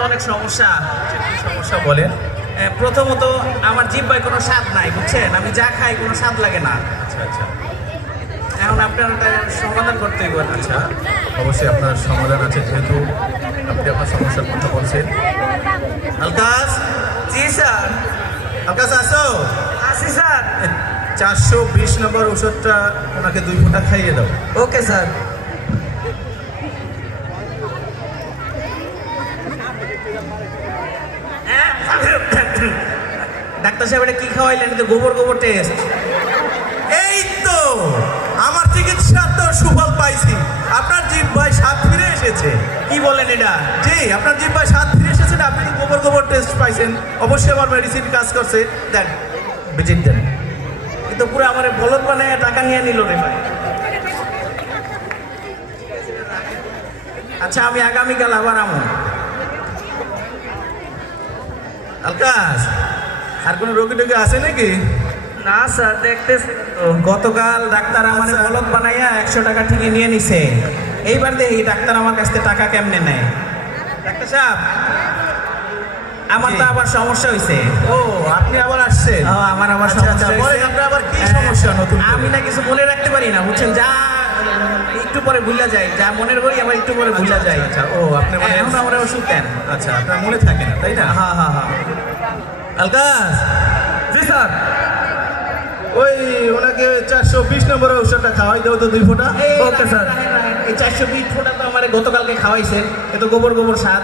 তো অনেক সমস্যা। সমস্যা বলেন। প্রথমত আমার জিহ্বায় কোনো স্বাদ নাই, বুঝছেন? আমি যা খাই কোনো স্বাদ লাগে না। আচ্ছা আচ্ছা এখন আপনার ওটা সমাধান করতে হইব। আচ্ছা, অবশ্যই আপনার সমাধান আছে, যেহেতু আপনি আপনার সমস্যার কথা বলছেন। আলকাস, জি স্যার। আলকাস আসো। আসি স্যার। 420 নম্বর ওষুধটা ওনাকে 2 ফোঁটা খাইয়ে দাও। Okay sir. ডাক্তার সাহেব এটা কি খাওয়াইলেন? এটা গোবর গোবর টেস্ট। এই তো আমার চিকিৎসা তো সুফল পাইছি, আপনার জিহ্বায় স্বাদ ফিরে এসেছে। কি বলেন এটা? জি, আপনার জিহ্বায় স্বাদ ফিরে এসেছে, আপনি তো গোবর গোবর টেস্ট পাইছেন, অবশ্যই আমার মেডিসিন কাজ করছে। দেন, ভিজিট দেন। কিন্তু পুরো আমার বলদ বানায় টাকা নিয়ে নিল রে ভাই। আচ্ছা, আমি আগামীকাল আবার আমো। আলকাস, আর কোনো রোগী টোগী আছে নাকি? না স্যার, দেখতেছি তো। গতকাল ডাক্তার আমার বলদ বানাইয়া 100 টাকা ঠিকই নিয়ে নিছে। এইবার দেখি ডাক্তার আমার কাছ থেকে টাকা কেমনে নেয়। ডাক্তার সাহেব, আমার তো আবার সমস্যা হয়েছে। ও, আপনি আবার আসছেন? আমার আবার আচ্ছা, সমস্যা আচ্ছা, বলেন, হয়েছে। আপনার আবার কি সমস্যা নতুন করে? আমি না কিছু বলে রাখতে পারি না, বুঝছেন? যা একটু পরে ভুলা যায়, যা মনের করি আবার একটু পরে ভুলা যায়। আচ্ছা, ও আপনি মানে এখন আমার ওষুধ দেন। আচ্ছা, আপনার মনে থাকে না, তাই না? হ্যাঁ হ্যাঁ হ্যাঁ। আলকাস, জি স্যার। ওই ওনাকে 420 নম্বরের ওষুধটা খাওয়াই দাও তো 2 ফোঁটা। Okay sir. এই 420 ফোঁটা তো আমার গতকালকে খাওয়াইছেন, এ তো গোবর গোবর স্বাদ।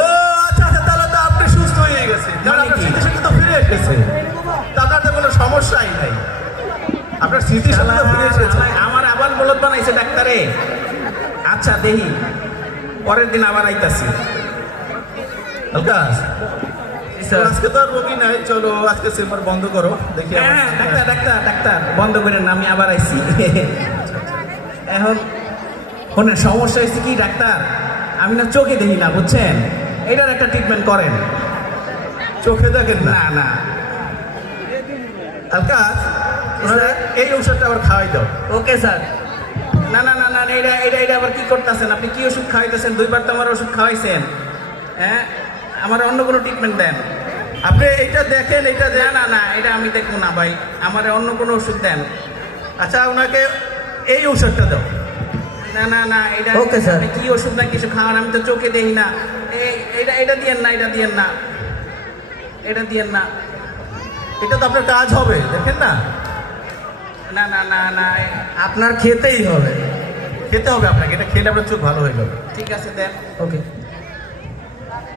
ও আচ্ছা আচ্ছা, তাহলে তো আপনি সুস্থ হয়ে গেছে, মানে আপনার কি? স্মৃতিশক্তি তো ফিরে এসেছে, তা আপনার তো কোনো সমস্যাই নাই, আপনার স্মৃতিশক্তি তো ফিরে এসেছে। আমার আবার বলদ বানাইছে ডাক্তারে। আচ্ছা দেখি, পরের দিন আবার আইতাছি। আলকাস, জি স্যার। আজকে তো আর রোগী নাই, চলো আজকে চেম্বার বন্ধ করো, দেখি হ্যাঁ, ডাক্তার ডাক্তার ডাক্তার বন্ধ করেন না, আমি আবার আইছি। এখন শোনেন, সমস্যা হয়েছে কি ডাক্তার, আমি না চোখে দেখি না, বুঝছেন? এটার একটা ট্রিটমেন্ট করেন। চোখে দেখেন না? না না। আলকাস, ওনারা এই ওষুধটা আবার খাওয়াই দাও। Okay sir. না না না না, এটা এটা এটা আবার কি করতেছেন আপনি? কি ওষুধ খাওয়াইতেছেন? 2বার তো আমার ওষুধ খাওয়াইছেন। হ্যাঁ, আমার অন্য কোনো ট্রিটমেন্ট দেন। আপনি এইটা দেখেন, এইটা না না না, এটা আমি দেখবো না ভাই, আমার অন্য কোনো ওষুধ দেন। আচ্ছা, ওনাকে এই ওষুধটা দাও। না না না, এটা Okay, sir. আপনি কি ওষুধ না কিছু খাওয়ান, আমি তো চোখে দেখি না। এটা এটা দিয়েন না, এটা দিয়েন না, এটা দিয়েন না। এটা তো আপনার কাজ হবে, দেখেন না? না না না না, আপনার খেতেই হবে। খেতে হবে আপনাকে, এটা খেলে আপনার চোখ ভালো হয়ে যাবে। ঠিক আছে, দেন। ওকে।